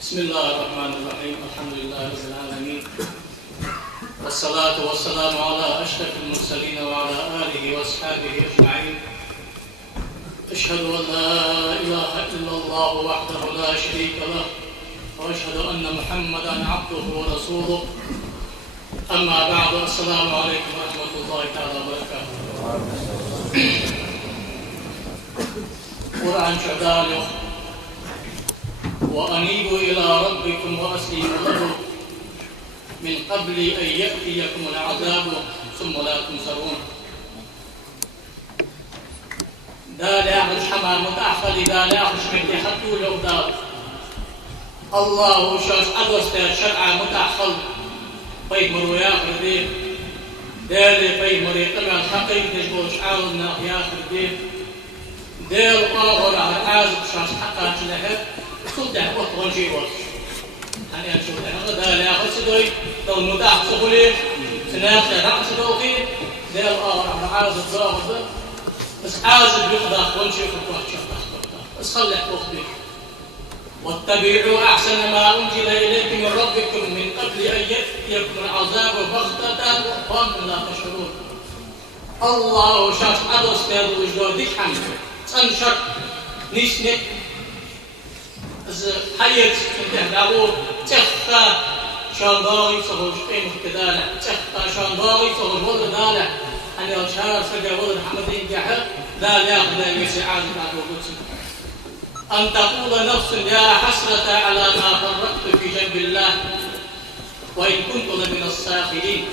بسم الله الرحمن الرحيم. الحمد لله رب العالمين، والصلاة والسلام على أشرف المرسلين وعلى آله وأصحابه أجمعين. أشهد أن لا إله إلا الله وحده لا شريك له، وأشهد أن محمدا عبده ورسوله. أما بعد، السلام عليكم ورحمة الله تعالى وبركاته. قرآن شعدانه وأنيبوا إلى ربكم وأسلموا له من قبل أن يأتيكم العذاب ثم لا تنصرون. دالي أخش حمام متأخر دالي أخش مكي حتو لو دال الله شاش أدوستي شرع متأخر فيمرو ياخر ديه دالي فيمرو يقمع الحقيق تجبوش عاوزنا ياخر ديه ديل قاغر على عازب شاش حقا تلهب صدح وقت ونجي وقت أنا أشوف هذا دالي أخذ سدوي لو المتاح سهولي سناخذ رأس دوقي ديل قاغر على عازب ضاغر بس عازب يقضى ونجي وقت بس خلح وقتك. واتبعوا أحسن ما أنزل إليكم من ربكم من قبل أن يأتيكم العذاب بغتة وأنتم لا تشعرون. الله شاش أدوس تادو وجودك حمد أنشر نيشنك حيث انتهدعوه تخفى شانباغي صغر قيمة كدالة تخفى شانباغي صغر وضع دالة أن يرشار سجى وضع حمدين جحر لا يأخذ المسيعات بعد وقت أن تقول نفس يا حسرة على ما فرطت في جنب الله وإن كنت لمن الساخرين.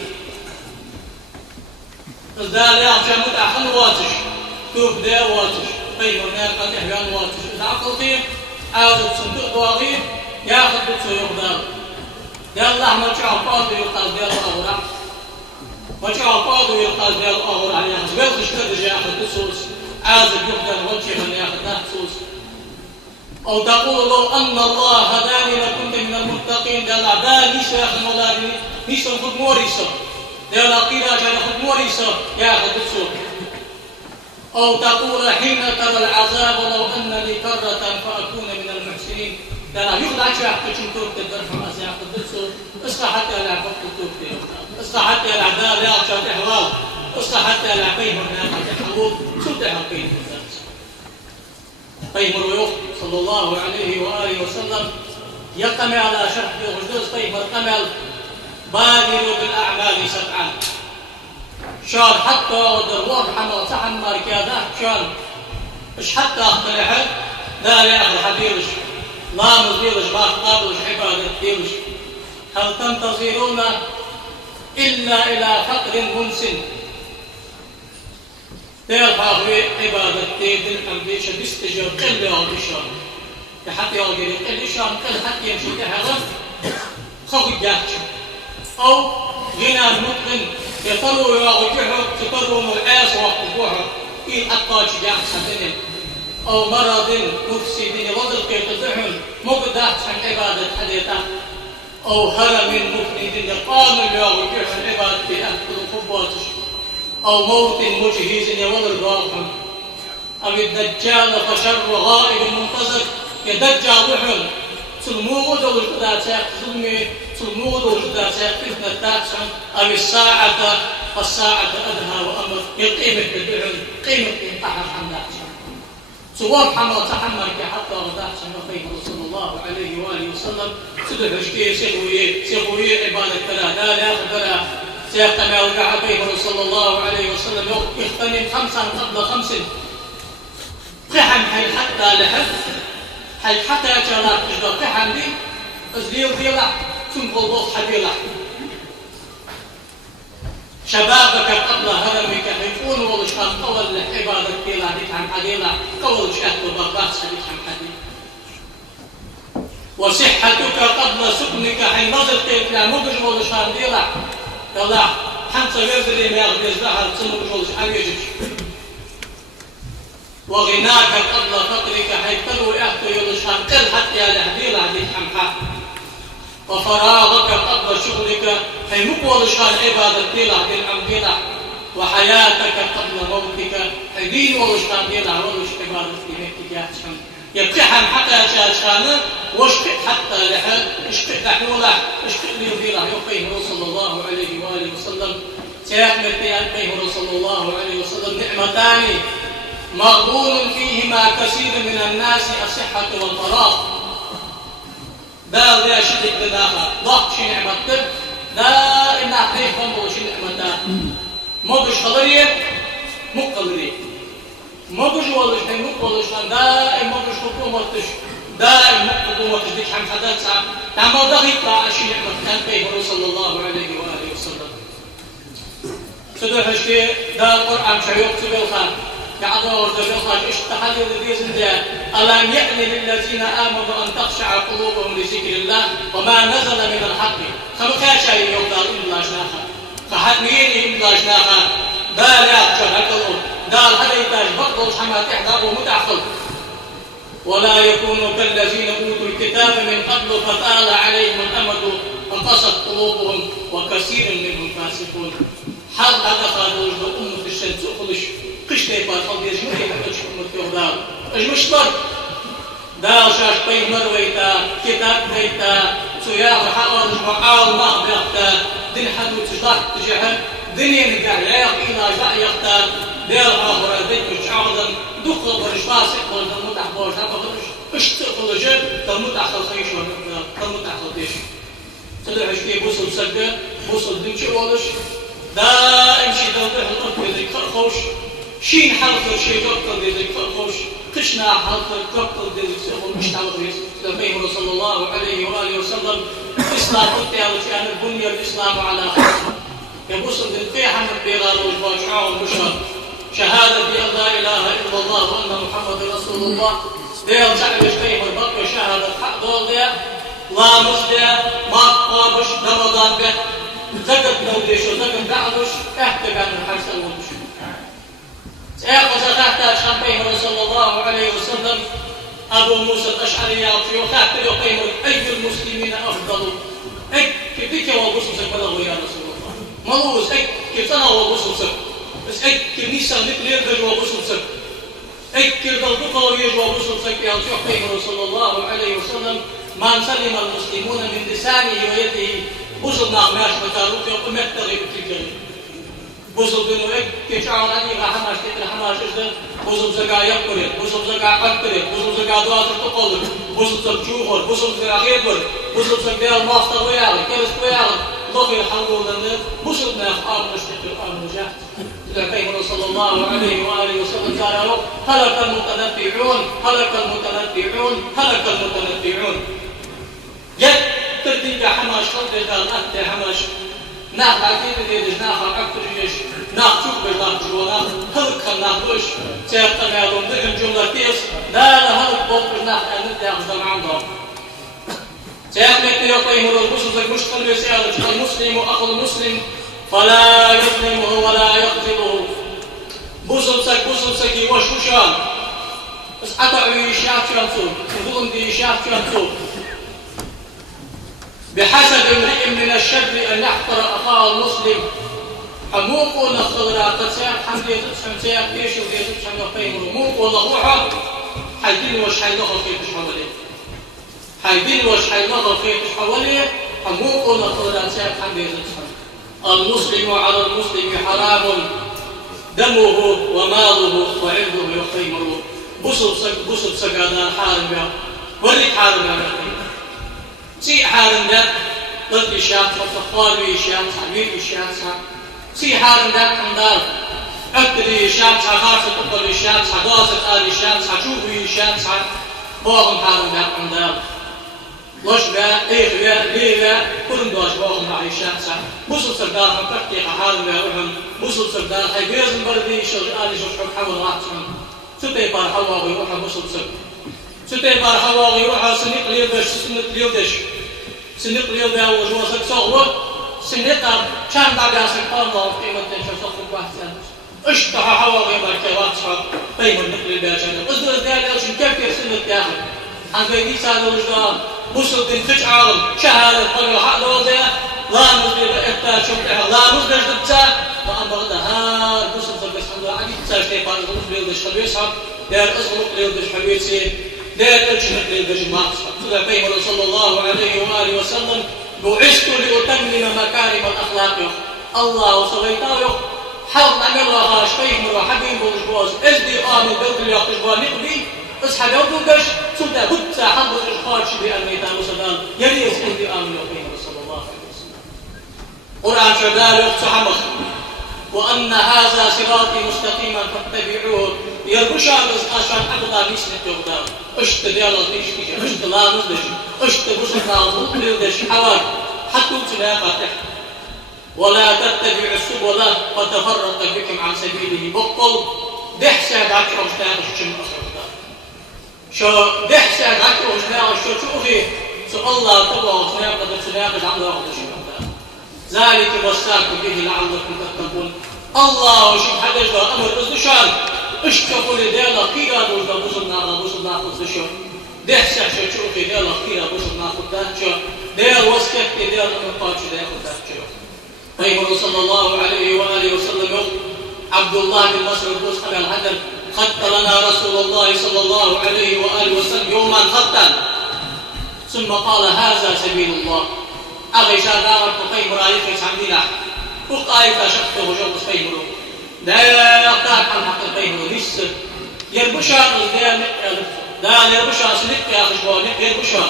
ذا لا يخشى متأخر واتش توب دا واتش قيمة ناقة أهيان واتش إذا عقلتين عاوزة صندوق ضواغير ياخذ بطسو يقدر يا الله ما تشعر قاضي يقاض ديال الأغرع ما تشعر قاضي يقاض ديال الأغرع يعني بيلغش كدج ياخذ بطسوس عازب يقدر وجه من ياخذ نحسوس. أو تقول لو أن الله هداني لكنت من المتقين ديال العباد نيش ياخذ مولاني نيش ناخذ موريسا ديال العقيدة جاي ناخذ موريسا ياخذ بطسو. أو تقول حين ترى العذاب لو أن لي كرة فأكون من المحسنين. لا يخدع شيء تشوفه تدرهم أزياء قدسه اسقى حتى لا فقط توبته اسقى حتى لا عذاب لا شاط إحوال اسقى حتى لا قيم الناقة تحول سلط حقين الناس. قيم الويوخ صلى الله عليه وآله وسلم يقتمع على شرح الغجدوس قيم القمل بادروا بالأعمال سبعا شان حتى دروار حمل صحن ماركادات شان مش حتى اختلحت لا يأخذ حبيرش لا مزبيرش ما قابلش عبادة ديرش. هل تنتظرون إلا إلى فقر منسن تلقى في عبادة دين الأنبياء بيستجر قل يوم الشام حتى يوم قل الشام قل حتى يمشي تهرب خذ جاهش أو غنى المطلن يطلوا يراغجهم تطلوا ملعاس وقفوها إن أطاج جاهش سنين أو مرض مفسد وضل كيتزحل مقدح عن عبادة حديثة أو هرم مفند قام يراغجهم عن عبادة أهل الخباتش أو موت مجهز يوضل باقم أو الدجال فشر غائب منتظر يدجال وحل سلمود والقداسات ظلمي سلمود والقداسات فتنة تاكسن أو الساعة أدهى وأمر القيمة بالبعل قيمة انتحر حمداكسن سواب حمد تحمل حتى وداكسن وفيه رسول الله عليه وآله وسلم سدح اشكي سيغوي عبادة كلا لا خبرا سيقتمع الكعبين صلى الله عليه وسلم يغتنم 5 قبل 5 قحم حتى لحد حتى يجعلك تجدر قحم دي ازليل ديلا تنقل بوض حديلا شبابك قبل هرمك يكون والشخص قول عبادة ديلا ديك عن حديلا قول شهد وبغاس ديك عن حديلا. وصحتك قبل سكنك حين نظرت إلى مبج والشخص ديلا يلا حمسة يرزلي ما يغضي الزهر تصنع بجوز حبيجك. وغناك قبل فقرك حيث تلو إحتو يلشان قل حتى يلهديل عديد حمحا. وفراغك قبل شغلك حي مقوى لشان عبادة ديل عديد عمديلة. وحياتك قبل موتك حي دين ولشان ديل عولش عبادة ديل يبقحن حتى شاشانه واشقق حتى لحد اشقق لحولح اشقق ليضيره يقيه صلى الله عليه وآله وسلم سيحمل بيقيه صلى الله عليه وسلم نعمتان مغبون فيهما كثير من الناس الصحة والفراغ دا شدك دناها ضغط شي نعمتك دا إن أحريف فنبو شي نعمتان مبش خضرية مقلرية مبش والش هي مقلش دائم مبش حكومتش دائم حكومتش ديك حم حدث تعمل دقيقة شي نعمتان بيه صلى الله عليه وآله وسلم سدوح شيء دا القرآن شيوخ سبيل كعدور جبلها اشتحل لذيذ ذا ألم يأن للذين آمنوا أن تخشع قلوبهم لذكر الله وما نزل من الحق خمخاشا يوضع إلا جناها فحدمينهم إلا جناها دا لا تشهدوا دا الحديث بقضوا الحمى تحضر ومتعقل ولا يكونوا كالذين أوتوا الكتاب من قبل فطال عليهم الأمد فانقصت قلوبهم وكثير منهم فاسقون حال هذا قالوا أمة الشمس أخلش قشتي بارخل يجمع يحبش أمة يهدار أجمشتر دا شاش بين مرويتا كتاب بيتا سياغ حقا وعاو ما بيغتا دين حدو تشتاح تجهل دنيا نقع لايق إلا جاء يغتا دير آخر دين مشعودا دخل برشتاسق ولدن متح بوش هفضلش اشتقل جد تمتح خلقيش تمتح خلقيش تدعش كي بوصل سجد بوصل دين شوالش دائم شي توضيح الأرض يزيك فرقوش شين حلقة شي قبطل يزيك فرقوش قشنا حلقة قبطل يزيك سيقول مش تعرف لبيه صلى الله عليه وآله وسلم إسلام قلتها وكان البنية الإسلام على خمسة يبوصل بالفيحة من بيغال وجواجعه والمشهد شهادة بأن لا إله إلا الله وأن محمد رسول الله ديال زعب يشتيه والبقى شهادة حق دول ديال لا مصديال ما قابش رمضان به زقت نوديش وزقت بعضش احتق عن الحرس الوضش سيقظ تحت شامبيه صلى الله عليه وسلم أبو موسى الأشعري يعطي وخاطر يقيم أي المسلمين أفضل كيف وبصصك بلغوا يا رسول الله ملوز كيف أنا وبصصك بس كيف نيسا نقلير بل وبصصك كيف ضلقوا ويجوا وبصصك يا صلى الله عليه وسلم من سلم المسلمون من لسانه ويده بوصل نعماش بتاروك يقوم يبتغي بتلك بوصل بنو كي شعر علي حماش تقل حماش إجدن بوصل زكاة يقبرد بوصل زكاة قدبرد بوصل زكاة دوات تقلد بوصل زكجوهر بوصل زكاة غيبر بوصل زكاة المافطة وياغي كرس وياغي لغي الحمد لله بوصل ناخ آمن اشتقل آمن جهد لكيه صلى الله عليه وآله وسلم قال هلك المتنبعون هلك المتنبعون هلك المتنبعون ترديك حماش خلق قال أنت حماش ناخ عقيدة ديش ناخ عقد ريش ناخ شوف بجلان جوانا هلك ناخوش سيبقى يالون دقن جملة تيس لا هلك بوك ناخ أنت يأخذ معهم سيبقى يقيم البسوس المشكل بسيادة المسلم أخو المسلم فلا يظلمه ولا يقتله بسوسك يوشوشان بس أتعوي يشاف شانسو وظلم دي يشاف شانسو بحسب امرئ من الشر أن يحقر أخاه المسلم حموق ولا خضراء تسيح حمدية تسيح كيش ودية تسيح وقيم رموق ولا روحة حيدين وش حيدخل فيه تشحوليه حيدين وش حيدخل فيه تشحوليه حموق ولا خضراء تسيح حمدية تسيح المسلم على المسلم حرام دمه وماله وعرضه يقيمه بصب سقادان حارم يا ولك حارم يا سي حارم ده ضد الشام فتخوال الشام حبيب الشام سي حارم ده كندار أكتري الشام خاصة تقل الشام غاصة آل الشام شوفي الشام باغم حارم ده كندار لش بقى إيه بقى ليه بقى كلهم دوش باغم مع الشام بوصل سردار حكتي حارم ده وهم بوصل سردار حيجازم بردي شغال يشوف حول راسهم ستة بار حوا ويروح بوصل ستة بار حوا ويروح سنق ليدش سنق ليدش سنق ليدش وجوزك صغوة سنق كان بعد سنق الله قيمة تنشر صغوة بحثا اشتها حوا ويبار كوات صعب قيمة نقل الباجانة أصدر ذلك عشان كيف سنق ياخد عن بيدي سادة وجدان بوصل تنفج عالم شهادة قلوا حق دوزة لا مزبي بإبتا شمعها لا مزبي جدتا وأما غدها بوصل تنفج الحمد لله عديد تساج تيبان غلوف ليودش حلويسها دير أصغلق ليودش حلويسي لا تجمع للجماعة تدعي صلى الله عليه وآله وسلم بعثت لأتمم مكارم الأخلاق الله سويته حاول نعملها شيء مرحبين بالجواز ازدي قام الدولة اللي يقتجبها نقضي اصحى جودوكش سلطة بطة حضر الإشخاص بأن يتعلم سلطان يلي ازدي قام اليقين صلى الله عليه وسلم قرآن شبال يقتحمخ وأن هذا صراطي مستقيما فاتبعوه يربشا عشان أبدا نسنة يغدار اشت ديالا تيش اشت لا نزدش اشت بسطا نزدش حوار حتى تلاقى ولا تتبع السبل فتفرق بكم عن سبيله بطل دحسة عكرة وشتاغش شم أخرى شو دحسة عكرة وشتاغش شو أخي سؤال الله تبع وشتاغش عن الله ذلك وصاكم به لعلكم تتقون الله وشي حدث أمر أزدشان اشتفوا لديالا قيرا دوزنا بوصلنا أزدشان دحسة شو أخي ديالا قيرا بوصلنا خداتشو ديال وسكت ديال أمقاتش ديال خداتشو طيب صلى الله عليه وآله وسلم عبد الله بن مسعود مسحب الهدم خط لنا رسول الله صلى الله عليه وآله وسلم يوما خطا ثم قال هذا سبيل الله أغي شاغار قيم رأيك سعدنا وقايت شخصه وجوز قيمه لا يقطع عن حق قيمه لسه يربشا لا يربشا سلك يا خشوان يربشا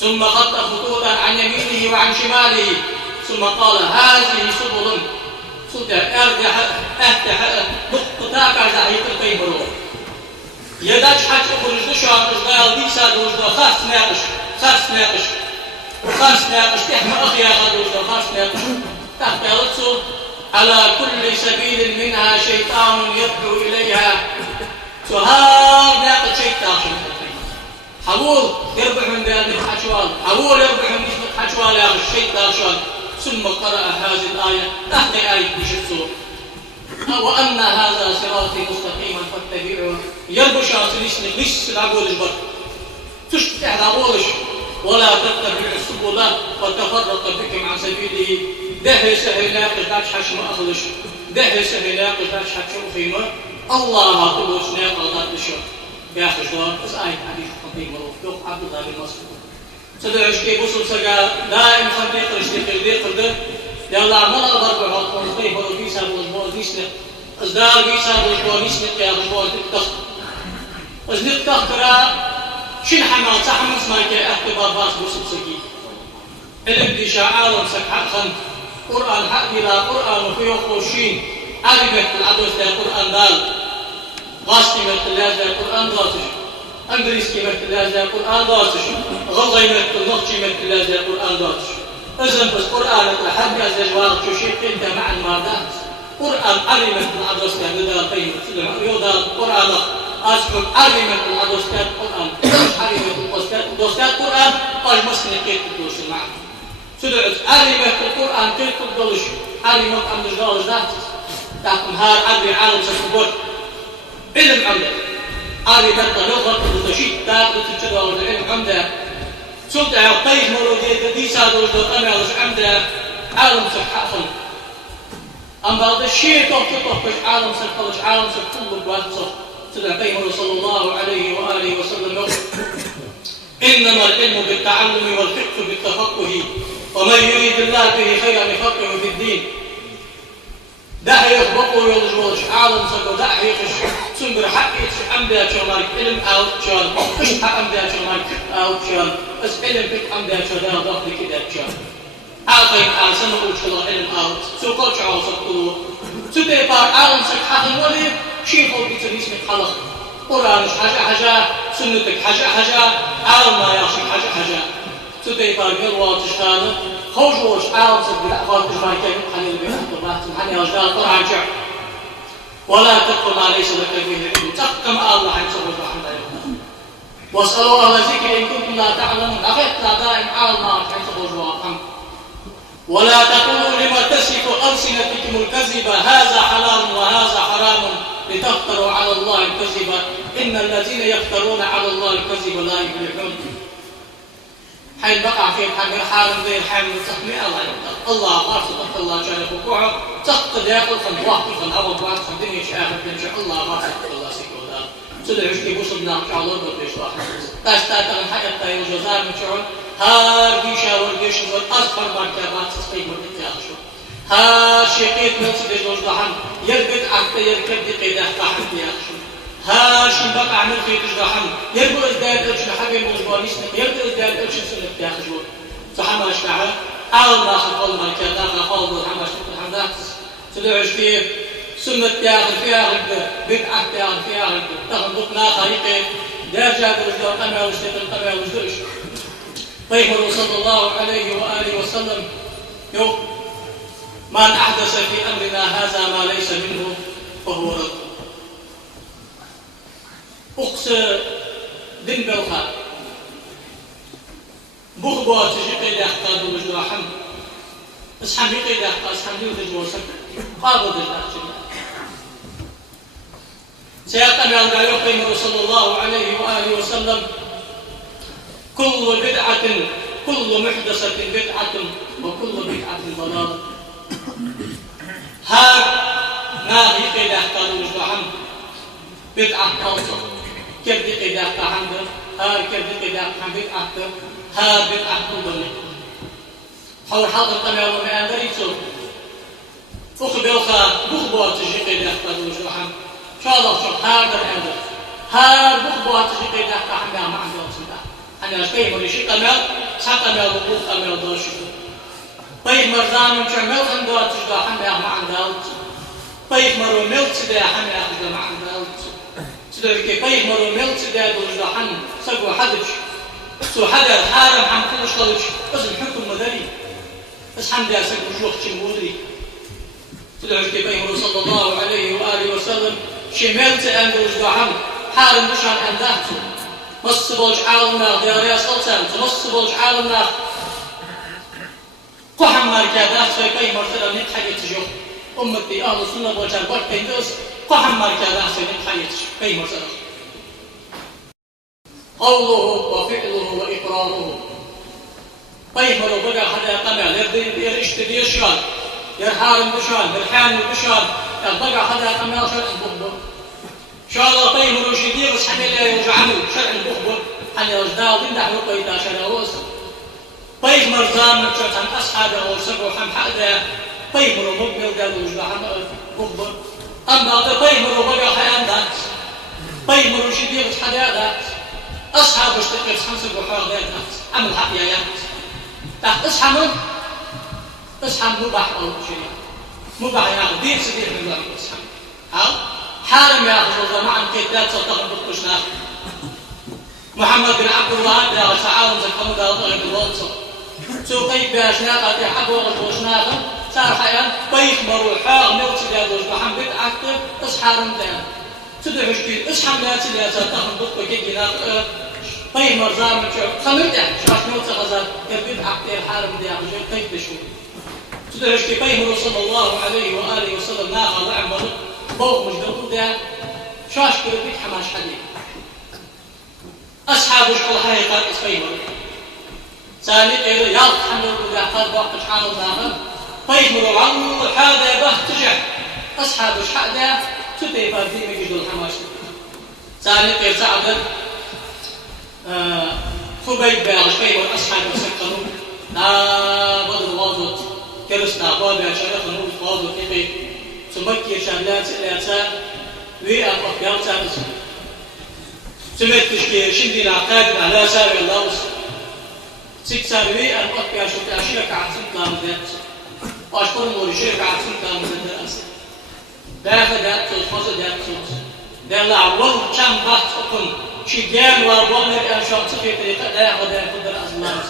ثم خط خطوطا عن يمينه وعن شماله ثم قال هذه سبل سلطة أرجح أفتح نقطتاك على هيك القيمه يداش حاج أخرج دشان إزدال ديسا دوزدا خاص ناقش تحمى أخي يا دوزدا خاص ناقش تحت يلتسو على كل سبيل منها شيطان يدعو إليها سهار ناقش شيطان حول يربح من ذلك حشوال حول يربح من نسبة حشوال يا الشيطان شوال ثم قرأ هذه الآية تحت آية بشتسو وأن هذا صراطي مستقيما فاتبعوه يربشا سلسل ليس العبود البر تشتح العبودش ولا تتبع السبل فتفرق بكم عن سبيله ده سهل ناقش داش حشم أخلش ده سهل ناقش داش حشم خيمة الله تبوش ناقش داش يا أخي شوار بس آية حديث خطيب وروف عبد الله بن مسعود صدعش كي بصل سجا دائم خطيق رشتق ده يلا عمل أضرب عطوان طيب ورقيسا بوزبوزيسنا أصدار قيسا بوزبوزيسنا يا بوزبوزيسنا أصدق تخبرا شين حمال سحمل اسمعك اختبار باس بوصل سكي الابدي شعالم سكحة خند قرآن حق لا قرآن وفي وقوشين عربك العدوث دا قرآن دال غاستي مكتلاز دا قرآن داتش أندريسكي مكتلاز دا قرآن داتش غلغي مكتلنقشي مكتلاز دا قرآن داتش إذن بس قرآن لحد أزجوار تشيك أنت مع المردات قرآن علمت العدوث دا دا قيمة يودا قرآن أسكن علمت العدوث دا قرآن علمت العدوث دا قرآن قال مسكني كيف تدوش المعنى سدعت علمت القرآن كيف تدوش علمت عند الجوال ذات لكن هار عبري عالم سكبر علم عمده علمت لغة وتشيد تاخذ تجدول العلم عمده سلطة يعطيه مولودية ديسا دولدو أميرش عمده عالم سكحة أما هذا الشيء توقف عالم سكحة عالم سكحة بواسطة سدعتيه صلى الله عليه وآله وسلم إنما العلم بالتعلم والفقه بالتفقه ومن يريد الله به خيرا يفقهه في الدين ده يخبطه يلجوش عالم سكو ده يخش سنبر حقيت عمده شمالك علم أو شان مش حق عمده شمالك أو شان بس علم فيك عمده شان ضغط كده شان عاقين عن سنة وش علم أو سوقش عاو سكو سدي بار عالم سكحة الولي شيء فوق بتريسمك خلق قرآن حاجة سنتك حاجة عالم ما يعشق حاجة سدي بار قلوا تشتانه خوجوش عالم سكو لأخوات تجمعي حنين بيحط حنين أجدال قرآن شعر ولا تقل ما ليس لك به علم تقم الله عن سبب رحمه واسألوا أهل الذكر إن كنتم لا تعلمون أخذت لا دائم عالم عن سبب رحمه ولا تقولوا لما تصف ألسنتكم الكذب هذا حلال وهذا حرام لتفتروا على الله الكذب إن الذين يفترون على الله الكذب لا يفلحون حين بقع في حال غير حال تقني الله قاصد الله جل وعلا تقد ياخذ فن وقت فن أول بعد فن دنيا شاهد إن شاء الله ما الله سيكون تدعوش كي بوصلنا كعلور بفيش واحد تاشتاتا من حقيقة الجزائر من شعور هار بيشا ورقيش والأصفر مركبات تسقيق مركبات ياخشو هار شيقيت نفس دجوج ضحن يرقد عقد يركب دقيدة قاحب ياخشو هار شنبق عمل في تجدحن يرقو ازداد ارشن حبيب مجبور يسنق يرقو ازداد ارشن سنق ياخشو صحما اشتعى أول ما خلق المركبات خالد الحمد الحمد تدعوش كيف سنة تاخذ فيها غد بدعة تاخذ فيها غد تخلقنا طريقة درجة وجد القمع وجد القمع وجدش طيب صلى الله عليه وآله وسلم يوم من أحدث في أمرنا هذا ما ليس منه فهو رد أقصى دين بلخا بغبوة تجيقي لأحقاد وجد حمد اسحم يقي لأحقاد اسحم يوجد وسكر قابض الله سيقتنع البعير صلى الله عليه وآله وسلم كل بدعة كل محدثة بدعة وكل بدعة ضلالة هار ناغي قيدة قالوا حمد بدعة قوصة كيف دي قيدة حمد هار كيف دي قيدة حمد بدعة هار بدعة ضلالة حول حاضر قمع ومئان دريتو أخبرها بخبوة تجي قيدة قالوا حمد شاء الله شوف هذا الأمر هذا بخبوات تجي تحت حمام ما عنده سنة أنا أشتهي مريشي قمل سقمل وقوف قمل دوشي طيب مرزان من شمل عنده تجي حمام ما عنده طيب مرو ملت سدا حمام تجي ما عنده سدرك طيب مرو ملت سدا دوشي حن سقوا حدش سو حدا الحارم عم كلش طلش بس الحكم مدري بس حمد يا سقوا جوخ شمودري تدعوش كيف صلى الله عليه وآله وسلم شملت أندوش دعم حارم بشان أندهتو مصبوج عالمنا دياريا سلطان مصبوج عالمنا قحم مركادات سيكي مرتدى نتحقي تجو أمتي أهل السنة بوجه البرد كيندوس قحم مركادات سيكي كي مرتدى قوله وفعله وإقراره طيب مرو بقى حدا قمع يرد اشتدي الشان يرحارم بشان يرحان بشان يبقى حدا قمع شرع البخبر إن شاء الله طيب مرو شديد بس حمل يرجعمل شرع البخبر حن يرجداو دين دحلو قيدا شرع وصل طيب مرزان نبشت عن أصحابه وسبوا حم حدا طيب مرو مقبل قالوا وجبا حم بخبر أما طيب مرو بقى حيان دات طيب مرو شديد بس حدا دات أصحاب اشتقت حمسك وحاق دات عمل حق يا تحت اصحى مباح أو شيء مباح ياخذ دين سبيل من الله اصحى حارم ياخذ جماعة كيدات صدقهم بالقشنا محمد بن عبد الله يا تعاون زكموا ده غير الوصف سو طيب يا شناقة يحبوا القشنا صار حيان طيب مروحة نوت يا دوج محمد أكتر اصحى رمضان تدعي مشكلة اصحى لا تلا صدقهم بالقشنا طيب مرزان من شو خمرته شاش نوت غزال يبيد عقد الحارم دي عجل طيب بشو تدرج كيفيه صلى الله عليه وآله وسلم ناخذ عمر فوق مجدود ده شاش كربيت حماش حديد أصحاب الشغل حقيقة اسمه ثاني غير يال حمل وده قد وقت حال الناخذ طيب مرو عمر هذا به تجع أصحاب الشحق ده تتيفا في مجدود الحماش ثاني غير سعد خبيب بالشيء والأصحاب يسكنون بدر واضط كرسنا بابا شرف نور واضط كيف سمكي شغلات الأساء ويأخذ يوم سمعت شدي العقاد على سابع الله سكسر ويأخذ يشوف أشياء كعصم كلام ذات وأشكر مورشيء كعصم كلام ذات أصلا داخل ذات صوت ذات صوت ده الأول كم بحث أكون شجان وابونا بأنشاط في طريقة لا يأخذ يقدر أزلام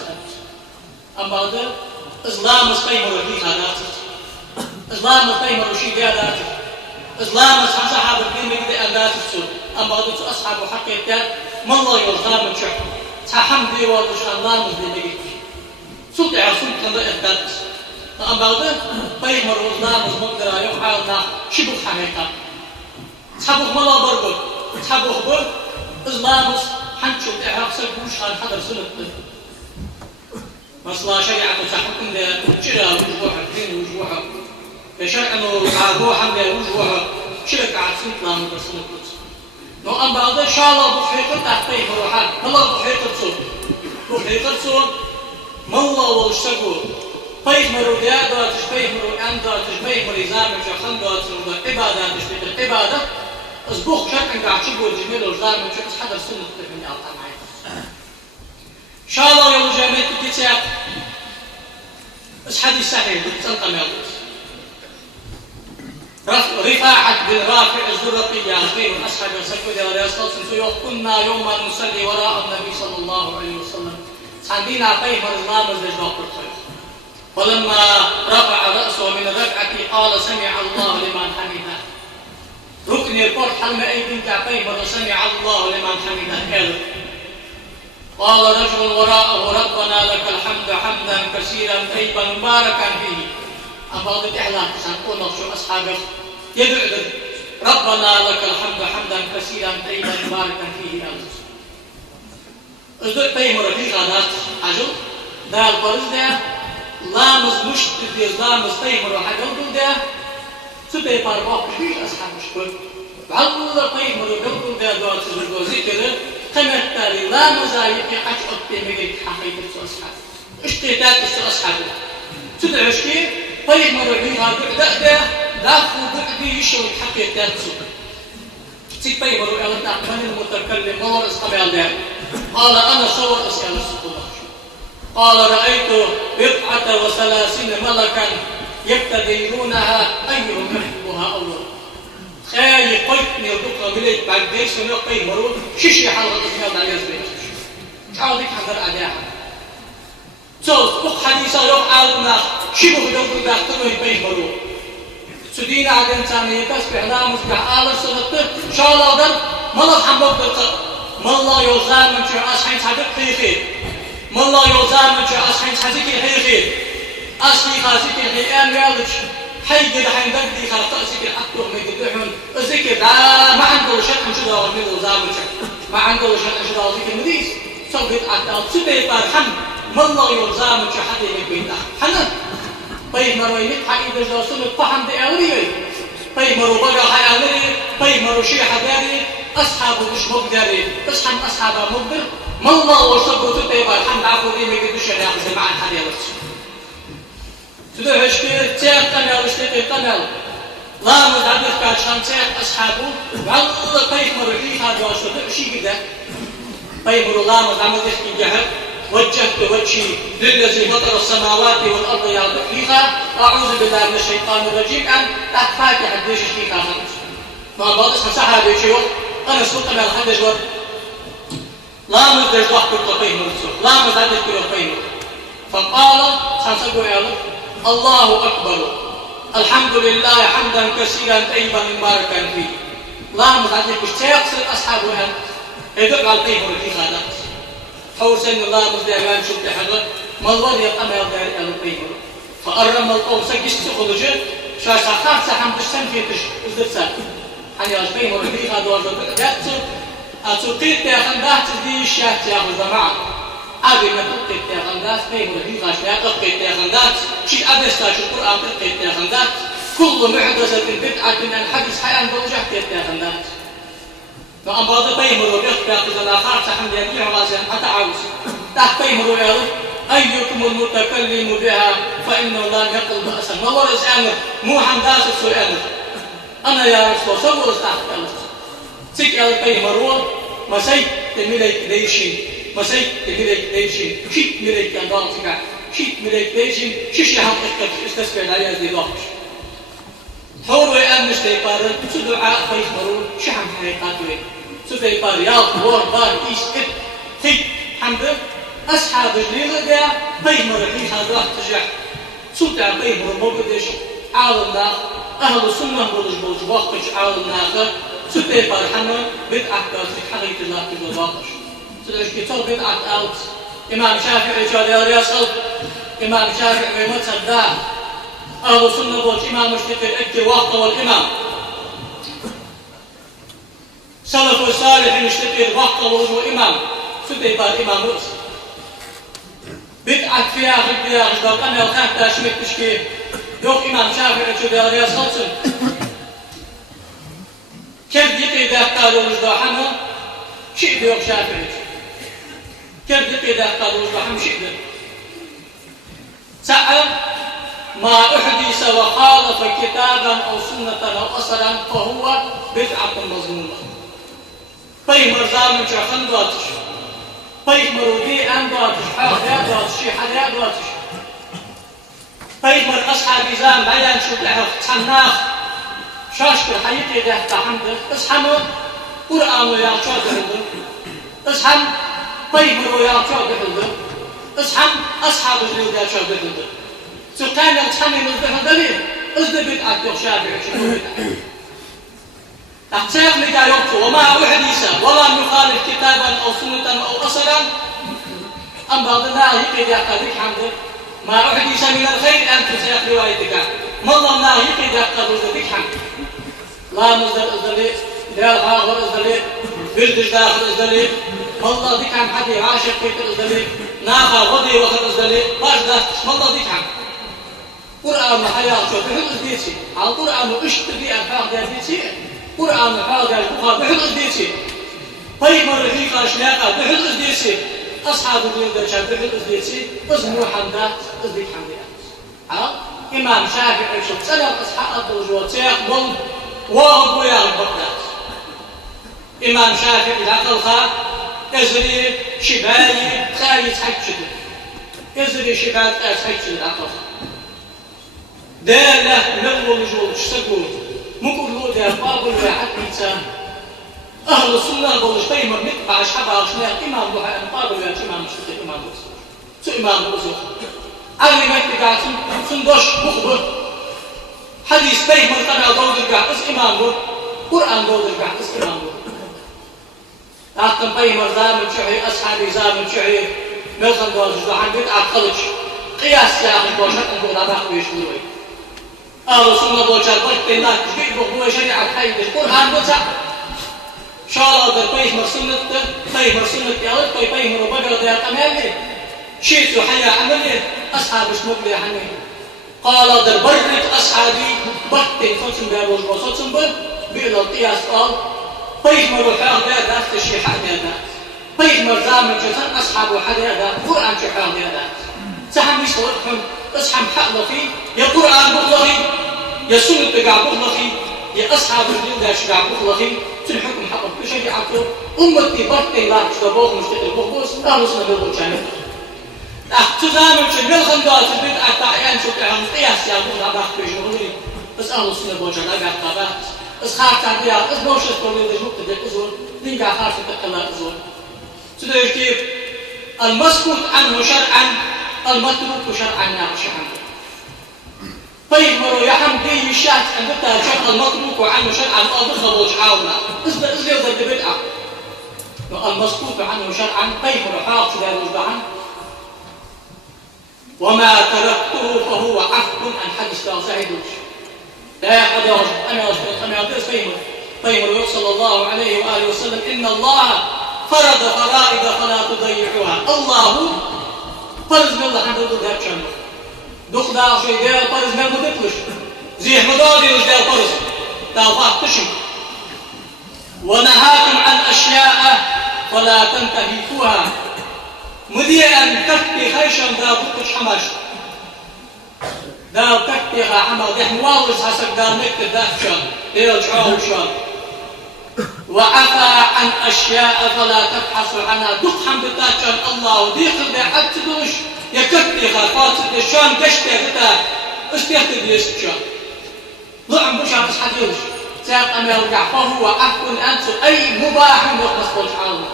أما هذا إسلام اسقيم ربيع هذا إسلام اسقيم رشيد هذا إسلام صحاب الدين مجد أداة السود أما هذا أصحاب حقيقة ما الله يرضى من شح تحمدي والله الله مجد مجد سود عصود كذا إثبات أما هذا قيم الإسلام مقدر يحاولنا شبه حقيقة تحبه ما الله بربط تحبه بربط إسلامس حنشوف إعراق سلبوش عن حضر سنة مصلا شريعة تحكم ده شرع وجوها دين وجوها فشرع إنه عابوه حمله وجوها شرك على سنة لا مدر سنة نو أم بعض إن شاء الله بحيقة تحقي مروحات ملا بحيقة صوت بحيقة صوت ملا والشقو بيت مرو ديا دواتش بيت مرو أن دواتش بيت مرو زامن شخن دواتش مرو عبادة تشبه عبادة أسبوع شرط إن قاعد شقو الجميل وزامن شو بس حدا السنة تكمل أعطى معي إن شاء الله يوم جامعة الكتاب بس حديث صحيح بتسلق ميلوس رفاعة بن رافع الزرقي يعطيه أصحاب السكوت يا رسول الله كنا يوما نصلي وراء النبي صلى الله عليه وسلم عندنا بين الإمام الزجاج ولما رفع رأسه من الركعة قال سمع الله لمن حمده ركن القرآن حلم أيدين كعبين سمع الله لمن حمده قال رجل وراءه ربنا لك الحمد حمدا كثيرا طيبا مباركا فيه أبغى تحلى سنقول شو أصحابك يدعو ربنا لك الحمد حمدا كثيرا طيبا مباركا فيه أصدق بيمر في غادات عجل ده الفرز ده لامز مشت لامز بيمر حجل ده سبي بارباق في أصحاب مشكل بعض بيمر جل ده دوات الجوزي كده قمت تالي لامز يبقى حج أبتمي حقيقة أصحاب اشتيتات أصحاب تدعش كي بيمر في غادات ده داخل بعدي يشوي حقيقة تيك بيمر على تعمل المتكلم ما استمع له قال أنا صور أسأل الله قال رأيت 37 ملكا يبتدرونها أيهم يحبها أول خاي قيتني ودقة مليك بعد ديش ونقي مرور شيشي حلقة تسمع على يزبين عاودك حضر أداها صوت بق حديثة يوم عالنا شبه بدون داخل يبين مرور سدينا عدن ثانية تسبح لا مسبح آل السنة إن شاء الله در ملك حمد بالقلب مالله يوزان من شو أشحن صدق خير مالله يوزان من شو أشحن صدق خير أشلي خازك الحيان يالش حي قد حين بدي خاطئ ذكر أكتر من قدحهم الذكر ما عنده شيء من شو داور من يوزان من شو ما عنده شيء من شو داور ذكر مديس صبت أكتر سبي برحم مالله يوزان من شو حد من بيته حنا طيب مروي حقي بجلسون الطحن بأوري طيب مرو بقى حيامري طيب مرو شيء حداري أصحابه مش مقدرين تسحن أصحابه مقدر ما الله وصبه تتبع الحمد عفو دي ميجي دشنا ياخذ معنا حد يلص تدو هشكي تيق قنال وشتي قنال لا مدعبك كاشان تيق أصحابه والله طيب مرو لي هذا وصبه شيء كده طيب مرو لا مدعبك جهل وجهت وجهي للذي فطر السماوات والأرض يعبد فيها أعوذ بالله من الشيطان الرجيم أن تحفاك حديش فيها خمس ما بعض اسم صحابي شيء أنا سوق من الحدث ور لا مدرج واحد الطبيب مرسول لا مدرج كل الطبيب فقال سنسقوا يا الله أكبر الحمد لله حمدا كثيرا طيبا مباركا فيه لا مدرج كشتيق أصحابه أن يدق على الطيب في هذا حوسن الله مزدعان شد حاجة ما الله يقام يقدر على الطيب فأرم القوم سجست خلجه شاش خاف سحم تشتم في تش وزدت حني أشبيه مرحبي هذا وجد جاتو أتوقيت يا خندات دي الشات يا خزمع أبي ما توقيت يا خندات بيه مرحبي غاش يا توقيت يا خندات شيء أدرس تاج القرآن توقيت يا خندات كل محدثة بدعة من الحديث حياة بوجهت يا خندات فأمراض بيه مرحبي يا خزمع خاف سحم يبيع غازي حتى عاوز تحت بيه مرحبي أيكم المتكلم بها فإنه لا يقل بأسا ما ورز أمر مو حمدات السؤال أنا يا رسول الله صور استحق الله تك على بين مروان مسيت تملك ديشين مسيت تملك ديشين شيء ملك كان ضاغطك شيء ملك ديشين شيء هم استسبع على هذه الوقت حور ويأم مستيقار تدعاء بين مروان شحم حقيقاته تدعاء رياض وور بار إيش إت خي حمد أصحاب الليل ده بين مرحي هذا تجح سلطة بين مرمودش عالمنا أهل السنة بولج وقتش عالمنا سلطة برحمة بدعة كاسك حقيقة الله في الوقتش سلطة كتير بدعة أوت إمام شافعي قال يا رياض إمام شافعي ما تصدق أهل السنة بولج إمام مشتكي أكتر وقت والإمام سلف الصالح مشتكي الوقت والإمام سلطة بار إمام رأس بدعة فيها غير غير أنا وخاف تشمت تشكي دوق إمام شافعي شو ده رياض كيف يقيد قالوا مزدوحنا شيء بيوق شافعي كيف يقيد قالوا مزدوحنا شيء بيوق سأل ما أحدث وخالف كتابا أو سنة أو أثرا فهو بدعة مظلومة بيمر زامن شخن دواتش بيمر ودي أن دواتش حاجة دواتش حاجة دواتش بيمر أصحاب زام بعدين شو بلعه تناخ شاشكر حياتي ده تحمد اسحمه قرآن ويا شاطر اسحم بيمر ويا شاطر اسحم أصحاب الجود يا شاطر سلطان يتحمل مزدحم دليل ازدبت أكتر شابع شنو بدعة أحساب لك يوقف وما أحدث ولا يخالف كتابا أو سنة أو أثرا أم بعض الله يقيد يقضيك حمد ما أحدث من الخير أنت سيق روايتك ما الله الله يقيد يقضيك حمد لا مصدر أزدلي لا الآخر أزدلي بردش داخل أزدلي ما الله ديك عم حدي عاشق فيك أزدلي ناقا غضي وخر أزدلي باش داخل ما الله ديك عم قرآن حياة شو بحل أزديتي على القرآن اشتري أنفاق ديتي قرآن حاجة البخار بحل أزديتي طيب الرفيقة أشلاقة بحل أزديتي أصحاب الدين شاب بحل أزديتي اسمه حمدات أزديك حمدات إمام شافعي شو سنة أصحاب الدرجات سيقبل واغب وياغب بغداد إمام شافعي العقل خاب يزري شبالي خايت حق شدد يزري شبال تاس حق شدد عقل خاب دالة نغلو لجول تشتقول مقولو ده باب الواحد إنسان أهل السنة بولش دايما نتبع أصحابها أشناء إمام بوحي أنقاب الواحد إمام مشتقل إمام بوزر سو إمام بوزر أغلي ما يتبع سندوش مخبر حديث دايما تبع دور القاع إس إمام بو قرآن دور القاع إس إمام بو أقم بيمر زامن شعي أصحابي زامن شعي ملخن دور جزوحان بيت أقلش قياس يا أخي بوشك أنقل أباق ويشلوي أهل السنة بوشك بلتين لا تشبيك بقوة شريعة حيث القرآن بوشك شاء الله در بيمر سنة يالد بيمر وبقر ديال أمالي شيت وحيا عملي أصحاب اسمك لي حمي قال در برد أصحابي بطن فلسن بابوش وصلسن بإلى القياس قال بيمر وحيا ديال داخل الشيحة ديال بيمر زامن جسن أصحاب وحيا ديال قرآن شيحة ديال سحن يسوركم اسحم حق فيه يا قرآن بغلغي يا سنة بقع بغلغي يا أصحاب الدين داش قع بغلغي تنحكم حق بشريعته أمتي بطن لا تشتبوه مشتقل بغبوس أهل سنة بالغجانب تزامن شمال خندات البيت أعطايان شكرهم قياس يا بغل عباق بيجمهوري بس أهل سنة بالغجانب أعطابات بس خارج تعديات بس بوشت كوريو دي جمك تدك أزول دين قع خارج تتقلات أزول تدير كيف المسكوت عنه شرعا المتروك شرعا ناقش عنه طيب مرو يا حمدي الشات عندك شرع المتروك عنه شرعا أضخم وجعاونا إزلي وزرد بدعة المسكوت عنه شرعا طيب مرو حاط شدار وجبعا وما تركته فهو عفو عن حدث لا سعيدوش لا يحد يرجع أنا أدرس طيب مرو صلى الله عليه وآله وسلم إن الله فرض فرائض فلا تضيعوها الله فرض من الله حمد الله ده بشأنه دخل ده شيء ده فرض من الله دخلش زي حمداني وش ده فرض ده فاحتشم ونهاكم عن أشياء فلا تنتهكوها مدي أن تكتي خيشا ده بطش حمش ده تكتي حمل ده موالس حسب ده نكت ده بشأن ده الشعور بشأن وعفى عن أشياء فلا تبحث عنها دقحا بتاكل الله ديخل دي حتى دوش يكتي خافات الشان قشتي بتا استيخت ديش شان ضعم بشان اصحى ديوش ساق أن يرجع فهو عفو أنت أي مباح وقصد الحالة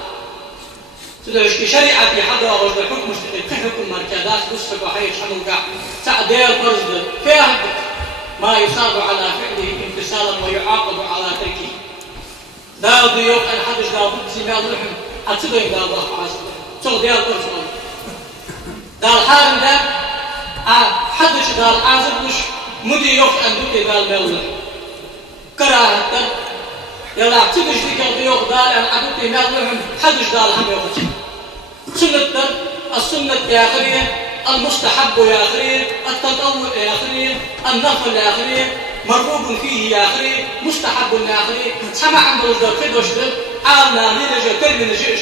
تدوش كشريعة في حضرة وجد الحكم تحكم مركزات بصفك وحيش حنوقع تعديل فرزد فيها ما يصاب على فعله امتثالا ويعاقب على تركه دا ضيوف أن حدش دا بكسي مال رحم أتصدق دا الله عزيز شغل ديال قرص دا الحارم دا حدش دا العازب مش مدي يوف أن دوكي دا المال رحم كراهة دا يلا اعتدش ديك ضيوف دا أن عدوكي مال رحم حدش دا الحم يوفتي سنة دا السنة يا أخرين المستحب يا أخرين التطوع يا أخرين النفل يا أخرين مرغوب فيه يا أخي مستحب يا أخي سمع عند الزوج كدوش عالنا نيجي تربي نجيش